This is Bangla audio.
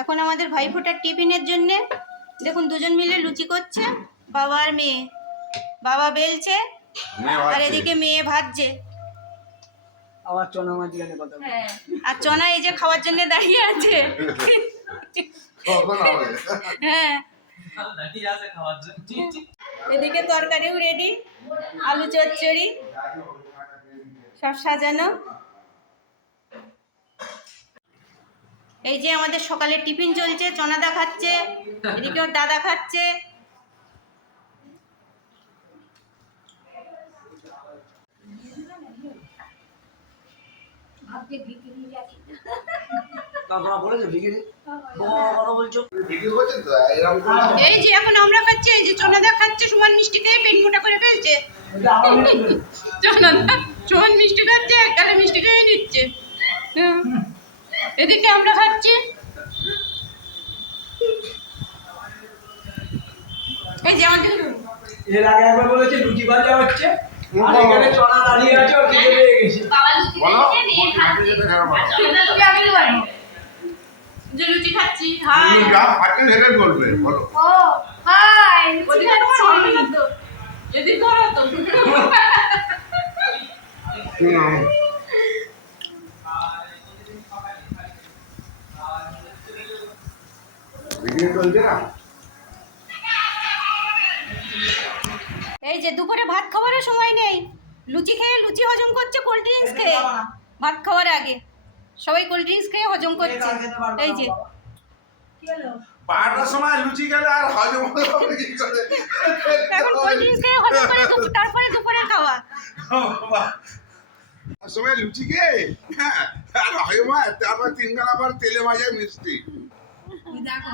এখন আমাদের ভাইফোঁটার টিফিনের জন্য দেখুন দুজন মিলে লুচি করছে, বাবা আর মেয়ে। বাবা বেলছে আর এদিকে মেয়ে ভাজছে। আবার চনা মাঝখানে কথা বলে। আর চনা এই যে খাওয়ার জন্য দাঁড়িয়ে আছে। হ্যাঁ, এদিকে তরকারিও রেডি, আলু চচ্চড়ি সব সাজানো। এই যে আমাদের সকালে টিফিন চলছে, চনাদা খাচ্ছে, এদিকে ওর দাদা খাচ্ছে। এই যে এখন আমরা খাচ্ছি, এই যে চনাদা খাচ্ছে, সুমন মিষ্টি খেয়ে পেট মোটা করে ফেলছে। চনাদা সুমন মিষ্টি খাচ্ছে, একগালে মিষ্টি খেয়ে নিচ্ছে। এদিকে আমরা খাচ্ছি। এই যে আমাদের এর আগে একবার বলেছে লুচি ভাজা হচ্ছে, আর এখানে চনা দাঁড়িয়ে আছে, ও খেতে পেয়ে গেছে। বাবা লুচি খেয়ে নিয়ে খাচ্ছে। চনা তুমি আগে বলো। যে লুচি খাচ্ছি। হাই যা ফাটে হেডে বলবে বলো। ও হাই লুচি ওদিকে তোমার খাচ্ছি। হবে না তো, এদিকে করো তো। ভিডিও চলছে না। এই যে দুপুরে ভাত খাওয়ার সময় নেই, লুচি খেয়ে লুচি হজম করছে, কোল্ড ড্রিঙ্কস খেয়ে। ভাত খাওয়ার আগে সবাই কোল্ড ড্রিঙ্কস খেয়ে হজম করছে। এই যে 12টার সময় লুচি খেলে আর হজম হবে কি করে? এখন কোল্ড ড্রিঙ্কস খেয়ে হজম করে তারপরে দুপুরে খাওয়া। সময় লুচি খেয়ে হ্যাঁ আর হজম হয়, তারপর 3 গাল আবার তেলে ভাজা মিষ্টি। দেখো